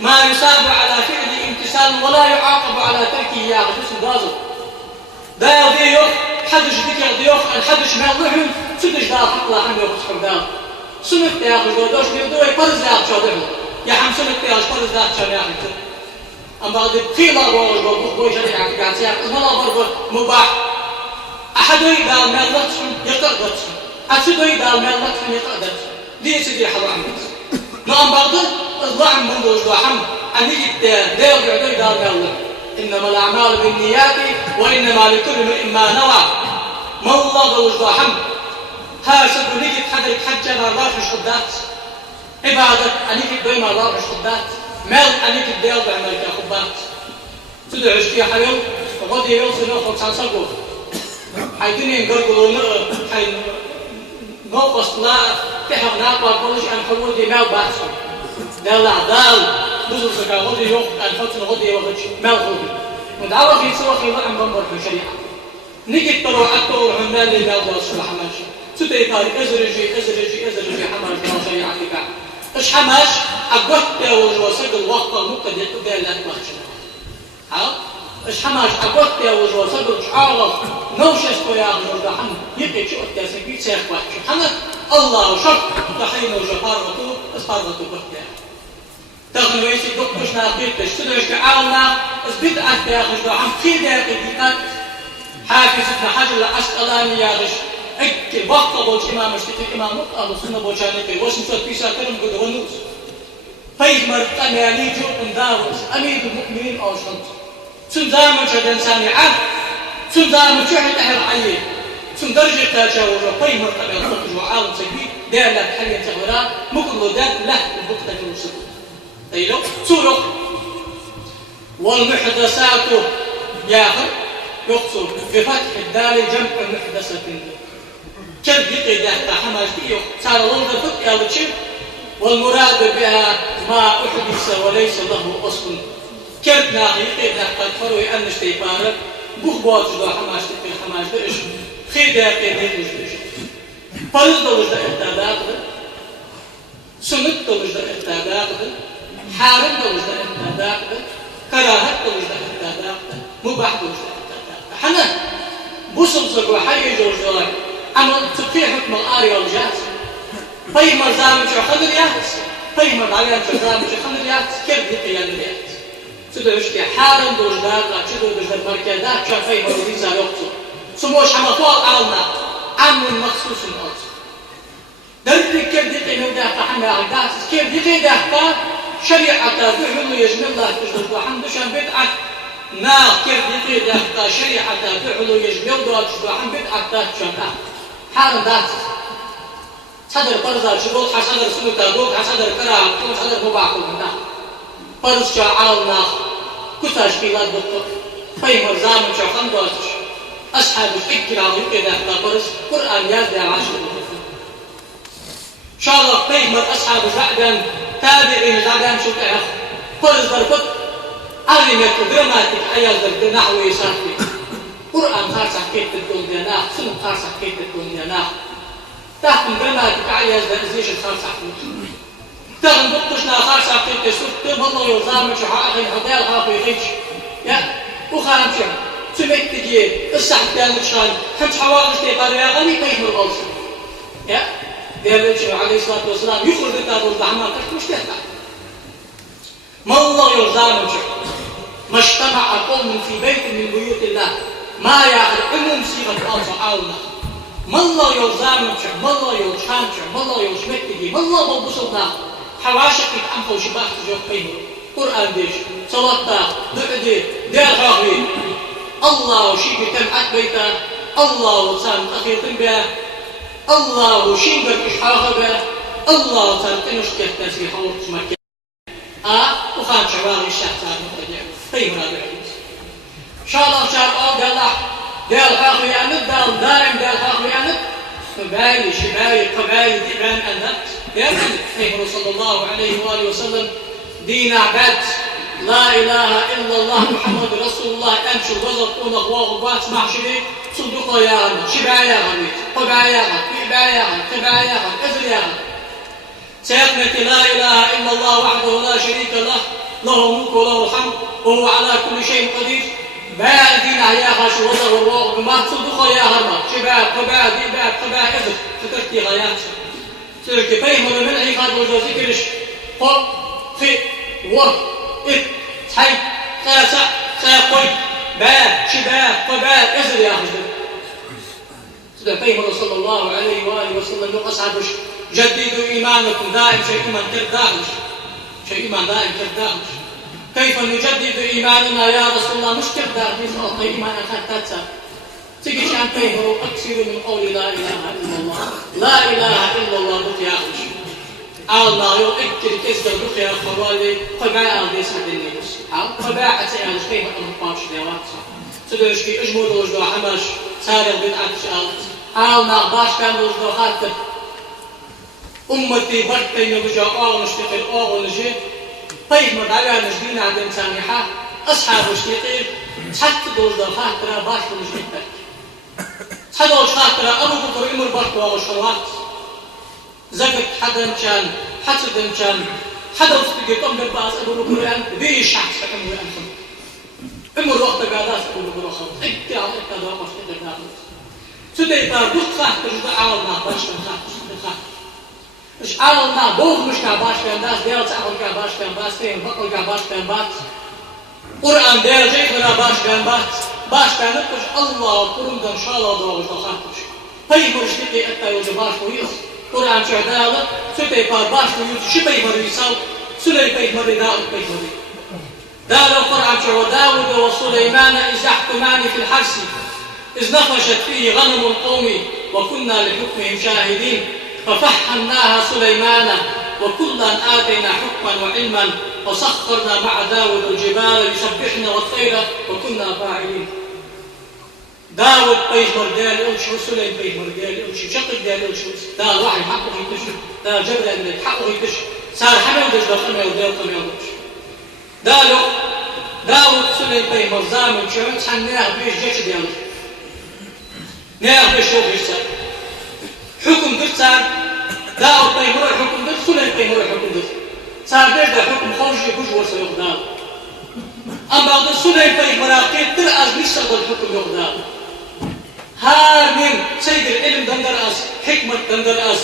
ما يصاب على فعل امتثال ولا يعاقب على تركه يا أخي اسم دازو دا ضيوف حدش ذكر ضيوف الحدش ما يضحهم سدش دا حق الله حمي وخصحب دا سنك يا أخي دوش بيدوه يقرز لا تشاهده يا حم سنك يا أخي قرز لا تشاهده يا أخي أما بعد قيمة بوش شريعة قاعد سياق ما برضه مباح أحد يدال ما لطفن يقدر أحد يدال ما لطفن يقدر ليه سيدي حرام نعم بعض الله من دوش وحم أني دير بعدو يدال ما الله إنما الأعمال بالنيات وإنما لكل امرئ ما نوى ما الله دوش وحم ها سبب نيجي حدا يتحجى ما الله في شدات عبادة أنيك دوي ما الله في شدات مال أنيك دير بعملك يا خبات تدعش في حيو وغادي يوصل ناخذ سانساكو حيدني نقرقلون حي موقف لا تحق ناقل كلش أن حول دي مال بحث دال عدال بزر سكا غادي يوق أن حط غادي وغادي مال غادي ندعوا في سوا في وعم بمر في شريعة نيجي تروح أكتر عن مال اللي مال داس ولا حماش تتيقال أزرجي حماش ما شريعة كذا إيش حماش أقوت ووسط الوقت المقتدر تبدأ لا تمشي ها إيش حماش أقوت ووسط الشعار نوشة يا غرد حم يبقى شو التسبيح سيخوات حنا الله شرط تحين وجبارته أسبارته بكتير تغنوا يسي دكتوش ناقيتش تدرش كعالنا أثبت أكتر يا غرد حم في ذلك الدقات حافظ ابن حجر العسقلاني يا غش اك وقت بوش إمام اشتكي إمام أهل السنة بوشانك واسم بيسا كلم قد ونوس فايد مرتقى مالي جوء داروس أمير المؤمنين أو شنط سنزام جدا سامعات سنزام جهد أهل عيه سن درجة تجاوز فايد مرتقى يلتقج وعالم سبيل دالة حاليا تغراء مكل ذات له البقتة الوسط أيلو سورة والمحدثات ياخذ يقصر بفتح الدال جمع محدثة كيف يقيد حتى حماش فيه صار لون الفتح يا بتشير والمراد بها ما أحدث وليس له أصل كيف يقيد حتى فروي أن استيفارك بخبوات جدا حماش تقي حماش بإيش خيد يقيد مش بإيش فرض وجد اعتادات سنة وجد اعتادات حارم وجد اعتادات كراهة وجد اعتادات مباح وجد حنا بوصل زقوا حي جورجوي أما تبقي حكم الآري والجاز طيب مرزام شو خمريات طيب مرزام شو خمريات كيف يقيان الريات تدعوش كي حارم دوجدار لا تدعو دوجدار مركزات شافي مرودين زاروكتو سموش حما فوق عالنا عام مخصوص الأرض درد كيف يقيان الريات حما عقدات كيف يقيان شريعة بحلو يجمل الله تجدد وحمد شان بدعك نار كيف يقيد يحتى شريعة فعلو يجمل دوات شباحا بدعة شباح حارم ذات صدر فرزا شبوط حصدر سنوتا دوت حصدر كراع كون حصدر مباحو من نار فرز شعال نار كتاش بيلاد بطر فيمر زامن شعخان دواتش أصحاب الفكر عن يقيد يحتى فرز قرآن يازد عشر شالق فيمر أصحاب زعدان تابعين زعدان شو تعرف فرز بربط أغنية دراماتيك أيضا بالنحو صارتي قرآن خاصة كيف تكون ديناخ سنة خاصة كيف تكون ديناخ تحكم دراماتيك أيضا إزيش الخاصة تغن بطشنا خاصة كيف تسوف والله يوزامك شحاقين حدال خافي غيش يا وخام شم سمعت تجي السحتان شان حمش حواغش تيقال يا غني كيف مرغلس يا ديالك عليه الصلاة والسلام يخرج الكتاب والضحمان مش تهتع ما الله يرزامك ما اجتمع قوم في بيت من بيوت الله ما يعلمهم صيغة أصحابنا ما الله يرزامك ما الله يرشامك ما الله يرشمتك ما الله ببسطنا حواشك أنفو شباح تجوك فيه قرآن ديش صلاة دعدي دير غاغي الله شيء بتمعك بيتا الله سام أخير تنبيه الله شيء بكشحاها به الله سام تنشكت تسيح ورسمك وخان شعواغي الشيخ صار متجع طيب هذا العيد شاء الله قال الله ديال خاخي أمد دائم ديال خاخي أمد قبائل شبائل قبائل ديبان أنت ديال أنت صلى الله عليه وآله وسلم دين عباد لا إله إلا الله محمد رسول الله أمشي وزر قونا غواغ وبات معشري صندوق يا غم شبع يا غم قبع يا غم بيبع يا غم تبع يا غم أزل يا غم سيقنك لا إله إلا الله وحده لا شريك له له الملك وله الحمد وهو على كل شيء قدير بعدين يا غاش وزر والله ما صندوق يا غم شبع قبع بيبع قبع أزل فتركي غيات تركي فهم من عقاد وذكرش قل في ور إت حي قاسع قاقوي باب شباب قباب أزل يا أخي سيدنا فهم صلى الله عليه وآله وسلم يقصعبش جددوا إيمانكم دائم شيء إيمان كرداغش شيء إيمان دائم كرداغش كيف نجدد إيماننا يا رسول الله مش كرداغش أعطي إيمان أخذتها تجيش عن فهم أكثر من قول لا إله إلا الله لا إله إلا الله بك يا أخي الله يؤكد كيف تدخل يا خوالي قباء ديس الدنيا قباء أتعال كيف أنقاش ديوات تدرش كي أجمل وجدوا حمش سارق بالأكشال الله باش كان وجدوا خاطر أمتي بركين وجا أغنش تقل أغنجي طيب مدعوها نجدين عدم سامحة أصحاب اشتقيق حتى وجدوا خاطر باش ونجدين حتى وجدوا خاطر أبو بكر إمر بركوا وشروات زكت حدا كان حسد كان حدا وصدق طم بالباس أبو بكر أن بيش حس أمر أنتم أمر وقت قاداس أبو بكر خلاص إكتي على إكتي وقت إكتي قاداس سدي تردوك خاطر جدا عالنا باش خاطر مش عالنا بوغ مش كاباش كان ناس ديال تعمل كاباش كان باس تين بقل كاباش كان باس قرآن ديال جيتنا باش كان باش كان نقش الله قرآن إن شاء الله دوغش خاطر طيب مرشتكي أكتا يوجباش ويص قرآن شهدالة سوتي باش ويوز شبي مريساو سلي بيت مري داود بيت مري داود القرآن وداود وسليمان إذ يحكمان في الحرث إذ نفشت فيه غنم القوم وكنا لحكمهم شاهدين ففحمناها سليمان وكلا آتينا حكما وعلما وسخرنا مع داود الجبال يسبحن والطير وكنا فاعلين داود بيت مردال أمشي وسليم بيت مردال أمشي شقق دال أمشي دا الوحي حقه يكشف دا جبل أمريك حقه يكشف صار حمل دجل قمي ودال قمي ودجل داود سليم بيت مرزام وشمت حناه بيش جيش ديالك ناه بيش شوف يسار حكم درت صار داود بيت مرة حكم درت سليم بيت مرة حكم درت صار دا حكم خارجي بوش ورسا يقدام أما بعد سليم بيت مراقيت ترأس بيشتغل الحكم يقدام هارمين سيد العلم دندر أس حكمة دندر أس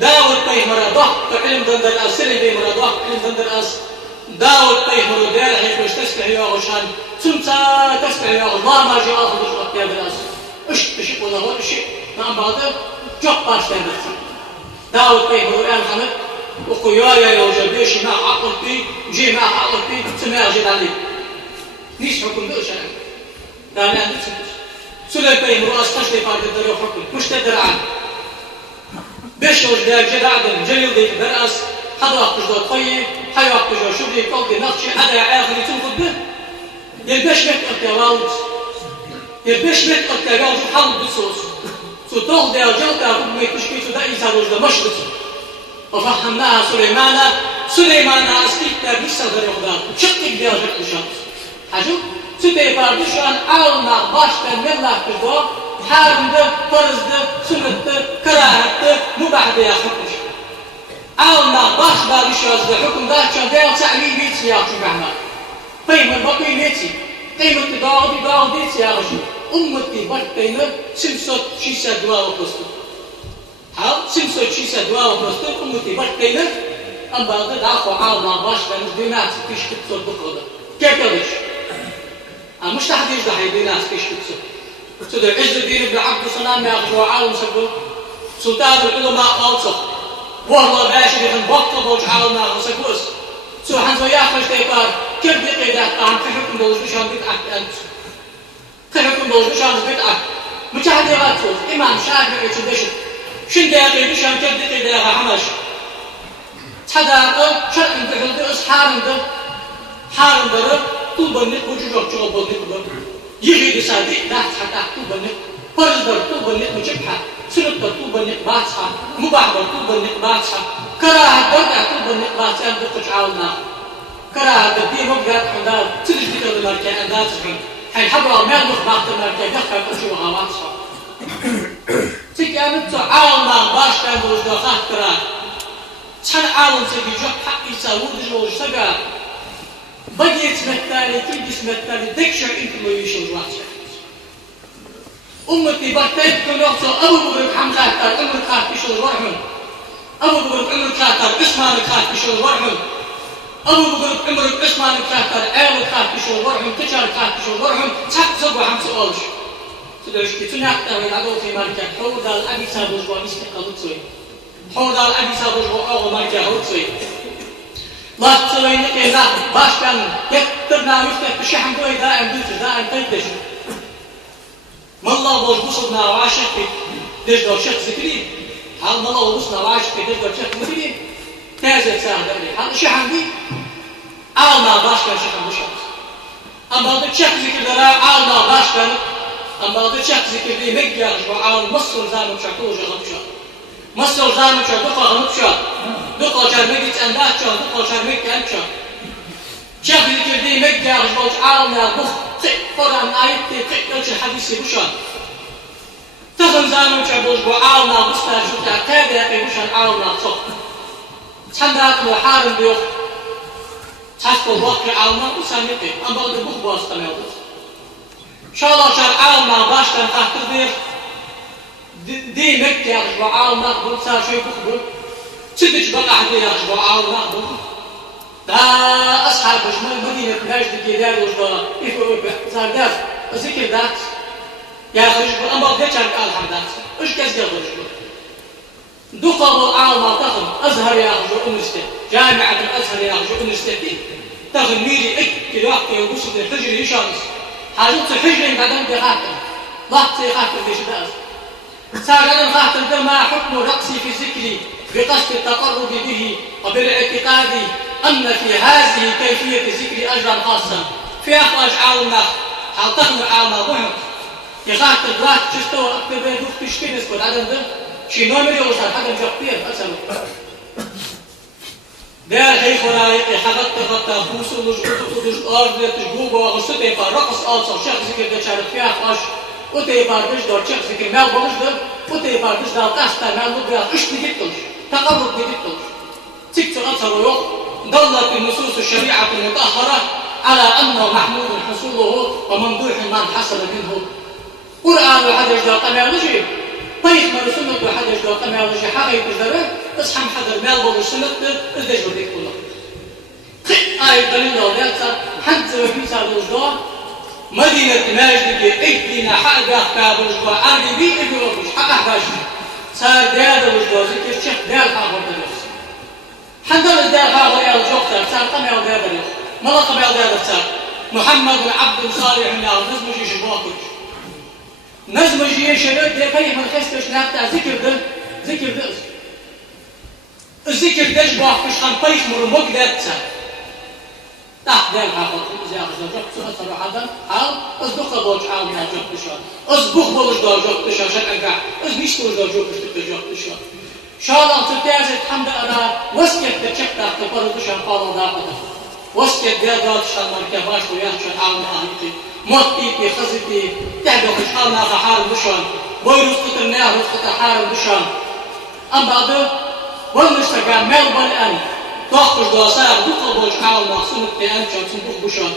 داود بيه مرضاه علم دندر أس سلم بيه مرضاه علم دندر أس داود بيه مرضاه حيث تسبح يا غشان سمتا تسبح يا الله ما جاء أخذ الشرط يا بالأس اشتشق ولا هو الشيء نعم بعده جق باش تنبت داود بيه مرضاه الحمد وقيايا يا وجبيش ما عقل بي جي ما عقل بي سمع جد عليه ليش حكم ده شأن لا عندك سليم بيه رؤاس قشدي فارد الدري وحكم مش تدر عنه بيش وجداك جد عدم جليل ديك برأس حدا وقت جدا طيب حي وقت جدا شبلي قلت نقشي حدا عاغلي تنفض به يلبش ميت قلت يلبش ميت قلت حاول بصوص سو تاخد يا جلتا ميت مشكي سو دا إنسان وجدا مشرس وفهمناها سليمان أسكيت بيسا دري وخدام شقك ديال جلت الشمس حاجو سدي باردشان عالنا باشتن مغلاق كردو حارمده فرزده سنته كراهته مباحده يا حكمش عالنا باش باردشان حكم ده كان ديال تعليم بيتي يا جماعة قيمة بقي بيتي قيمة داود بيتي يا رجل أمتي بقينا سمسوت شيسا دواء وبرستو حال سمسوت شيسا دواء وبرستو أمتي بقينا أما بعد دعخو عالنا باشتن دينات كيش كتسوت بقرده كيف كدش مش تحت يجدح يدي ناس كيش تكسر سيد عز الدين بن عبد السلام يا أخوة عالم سبب سلطان العلماء أوصف والله باشر يخن بطل بوج عالمنا وسكوس سو حنزو يا أخوة اشتيقار كيف دي قيدات طعم كحكم دوز بشان بيتعك أنت كحكم دوز بشان بيتعك متحد يغاتوز إمام شافعي يتشدشت شن داقي بشان كيف دي قيداتها حمش تحداقه شرق انت قلت إصحار انت حارم ده طوبنك وجوجك جوبنك يجي بسادي لا حتى طوبنك فرزبر طوبنك مجبحة سنتبر طوبنك باتها مباحبر طوبنك باتها كراهة برد طوبنك باتها بقج عاونا كرا بدي مقدر حدا تجي تقدر المركز أنداز حين حين حبوا ما نخبط المركز يخبط أشي وغوات صار تيجي أنا تعاون باش كان دوز دخات كرا شان عاون تيجي جو حق يساود جو سجى بديت مثالي تلبس مثالي دكشة أنت ما يشوف واحد أمتي بطيت كل وقت أبو بكر حمزة كان عمر خاف بشر ورحمن أبو بكر عمر خاف اسمه خاف بشر ورحمن أبو بكر عمر اسمه خاف عيال خاف بشر ورحمن تجار خاف بشر ورحمن تحت زبوا حمزة أولش تدرش كتير نحتاج العدو في مركز حول دال أبي سابوز وإستقلال سوي حول دال أبي سابوز وأول مركز حول سوي لا تسوي نكينا باش كان يكترنا ويفتح بشحن دوي دائم دوتش دائم تيدش ما الله بوصلنا وعاشق ديش دور شيخ ذكري حال ما الله بوصلنا وعاشق ديش دور شيخ ذكري تازل ساعد عليه حال شحن دي عالنا باش كان شحن بشخص أما ضد شيخ ذكر دلا عالنا باش كان أما ضد شيخ ذكر دي مجيش وعال مصر زانو شكوش غمشا مصر زانو شكوش غمشا دقة شرمجت أندات شان دقة شرمجت أنشا شيخ ذكر دي مجيش وعالنا بخ قرآن آيات تقلش حديث بشان تخن زانو شبوش وعالنا بسنا شوتا تابع بشان عالنا صف تحندات وحارم بيوخ تحسكو بوكر عالنا وسانيتي أم بعد بخ بواسطة ميوضس إن شاء الله شار عالنا باش كان تحت دير دي مكة وعالنا بلسا شوي بخ تدش بقى حدي وعالنا بخ دا أصحاب جمال مدينة نجد كيدار وجبا زاردات ذكر ذات يا خرج أما بديت أنا قال حمدات إيش كذا خرج دقة عالم تخم أزهر يا خرج أمستي جامعة الأزهر يا خرج أمستي تخم ميري كل وقت يوصل الحجر يشانس حاجات الحجر بعدين بخاطر ضغط خاطر ليش داس صار أنا خاطر ده ما حكم رقصي في ذكري بقصد التقرب به وبالاعتقاد أن في هذه كيفية ذكر أجرا خاصا في أخراج عالنا حال تخمر عالنا ضحك يخاطر ذات جستوى أكتبه دوك تشكي نسكت عدم ده شي نومري وصار حدا مجبطير أسأله دار حيث ولايقي حغطت غطى فوسو نجبط أرض تجبوبة وغسطي فرقص ألصر شيخ ذكر ده شارك في أخراج وتي باردش دور شيخ ذكر مال بغش ده وتي باردش دار قاستا مال مبيع إيش نجبتلش تقرب نجبتلش تكتر أثر ويوق دلت النصوص الشريعة المطهرة على أنه محمود حصوله وممدوح من حصل منه قرآن وحدش دو قميالجي طيب من سنة وحدش دو قميالجي حقا يتجدره اصحم حدر مال بلو سنة ازديش بديك كله آية دليل ودالسة حد وفيسا دوزدو مدينة ماجد اكدنا حق داخل بوزدو عربي بي ابن حق احباشي صار ديادة بوزدو زي الشيخ ديال حاضر دلوس حندل الدار هذا يا الجوكتر صار قم يا ودار له ما لقب يا ودار صار محمد بن عبد صالح من نزم جيش بواكج نزم جيش شباب ده كيف من خستش نبتع ذكر ده الذكر ده بواكج خان طيخ مر مقدر صار تحت دار هذا زي هذا جوكتر صار هذا حال اصدق بوج عام يا جوكتر اصبغ بوج ده جوكتر عشان ارجع اصبيش بوج ده جوكتر إن شاء الله تتجاوز الحمد لله وسكت تشكتك تقرر تشان قالوا داقتك وسكت بيضات شان مركباش وياه شان عالم أهلتي موتيتي خزتي تعبوا خشالنا حارب بشان ويرسطت النار رسطت حارب بشان أم بعد والمستقام ميل بالأن تأخذ دواساق دقل بوش عالم أخصنك تأم شان صندوق بشان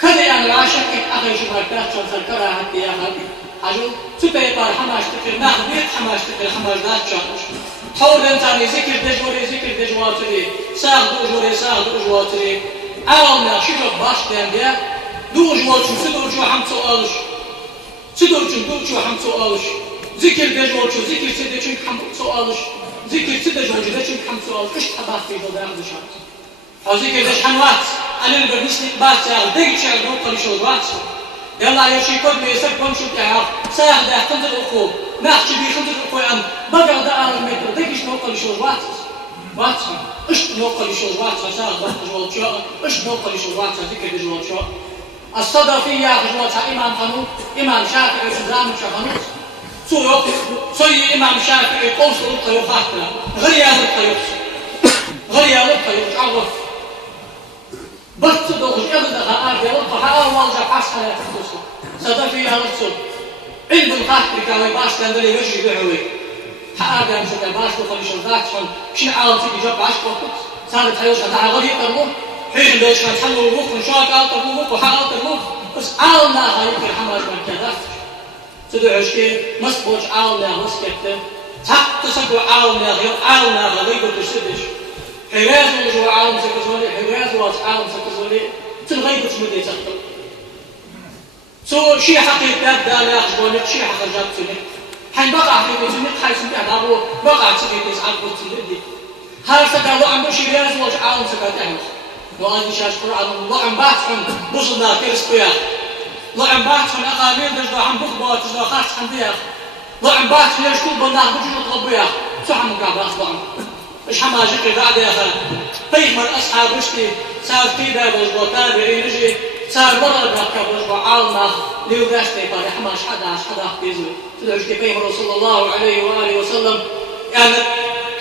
كذا يعني لا شك أخي شبهك شان سنكرها حتى يا خبي حاجو تبيطار حماش تكر ناخذ حماش تكر حماش ذات شانش حول انتاني ذكر دجوري ساغ دوجوري عاونا شجر باش ديان دوجوري سدوجو حمسو آلش سدوجو حمسو آلش ذكر دجوري ذكر سدوجو حمسو آلش ذكر سدوجو دجوري حمسو آلش ايش تحبات في ذا داخل شانش أو ذكر دج حنوات أنا اللي بديش بات ساغ دج شاغ نوطة لشوضوات يلا يا شي كل بيسك بمشي تعرف ساعد احتمل الأخوة نحكي بيخمد الأخوة أن بقى ده على المتر دقيش نوقع لشوز واتس إيش نوقع لشوز واتس ساعد بحث جوال شاء إيش نوقع لشوز واتس ذكر جوال شاء الصدى فيها جوال شاء إمام خنوط إمام شافعي إسلام شخنوط سوي إمام شافعي قوس الطيوخات غريال الطيوخ عوض بس دوغش أبدا أرجع وضحى والله حصل يا تفوسه صدفي أرسل علم القهر كاوي باش كان دلي وجهي بعوي حقا مش باش وخلي شغلات شون شنو عاود تيجي جاب 10 وقت صارت حيوش هذا غادي يقربوا حين ليش كان حلوا المخ نشاط أو المخ وحاول المخ بس عاولنا هاي في حماش من كذا تدعوش كي مسبوش عاولنا مسكت حق تصدق عاولنا غير عاولنا غير تشتدش حواز وجو عاون سكزولي حواز وعاون سكزولي تلغي بتمدي تقبل سو شيء حقيقة ده لا يخبرني شيء حقيقة تسمع حين بقع في بيتنا حيث أنا أبو بقع تسمع بيت عقب تسمع هل سكوا عم بشي راز وعاون سكتهم وأنا شاش قرآن الله عم باتهم بوصلنا كرسبيا الله عم باتهم أقامين دجوا عم بخبات دجوا خاص عنديها الله عم باتهم يشكو بنا بجوا طلبيا شو عم قابل أصلاً مش حماجك بعد يا أخي طيب من أصحاب وشتي صار في ده بجوا تابعين رجي صار مرة بحكي بجوا عالنا ليوداشتي قال حماش حدا بيزوي تدعوش كيف رسول الله عليه وآله وسلم كانت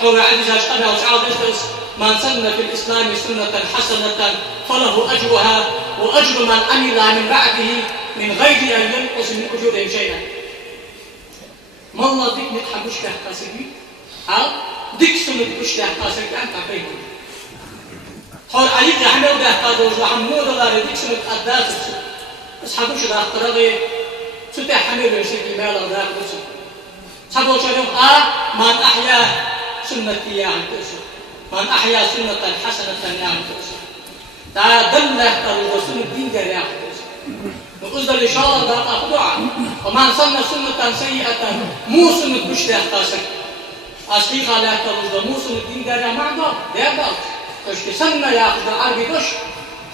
حول عدزاش أنا وسعود أجلس من سن في الإسلام سنة حسنة فله أجرها وأجر من عمل من بعده من غير أن ينقص من أجورهم شيئا. ما الله ديك نتحبوش كهقاسي ديك سنة بوش كهقاسي أنت عبيه حول عليك يحمل كهقاسي وحمود الله ديك سنة أداس أصحابوش ده أخطرغي ستة حمل يسيك مال الله أخطرغي صحابوش يوم من أحيا سنتي يعني تأسر من أحيا سنة حسنة يعني تأسر دله تلو سنة الدين جاري يعني تأسر وأصدر الإشارة ذات أخضع ومن سنة سنة سيئة مو سنة بشتى أختصر أصدقاء لا تلو مو سنة الدين جاري ما عنده ده تشكي سنة يا أخذ عربي دش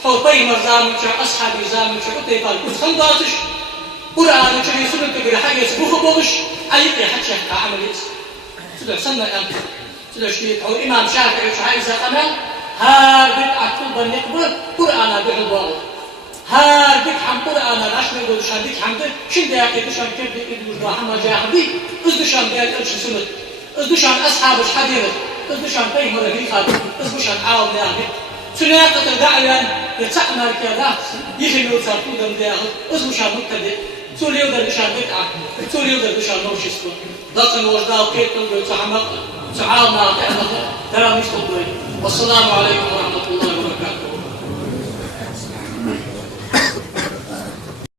حوطي مرزامك أصحابي زامك أتي بالكل سنداتش قرآن شيء سنة تقرأ حاجة سبوخ بوش أيقي حد شيء عمل يس تدع سنة أنت تدع شيء أو إمام شافعي وشعائز قمال هادك أكتب النقبل قرآن بحضاره هادك حم قرآن الأشمل ودشان ديك حمد شن دياكي دشان كيف ديك الوجوه حما جاهدي أزدشان ديال أمشي سنة أزدشان أصحابش حديرك أزدشان بيه مرهيخات أزدشان عاوم ديالك سناقة الدعوة يتعمل كذا يخلو تركو دم ديالك أزدشان مبتدئ توليو ده بشان بدعة توليو ده بشان نوشيستو ضغط وجداء وكيف تنقل تحمق تعاونا ترى مش تقوي والسلام عليكم ورحمة الله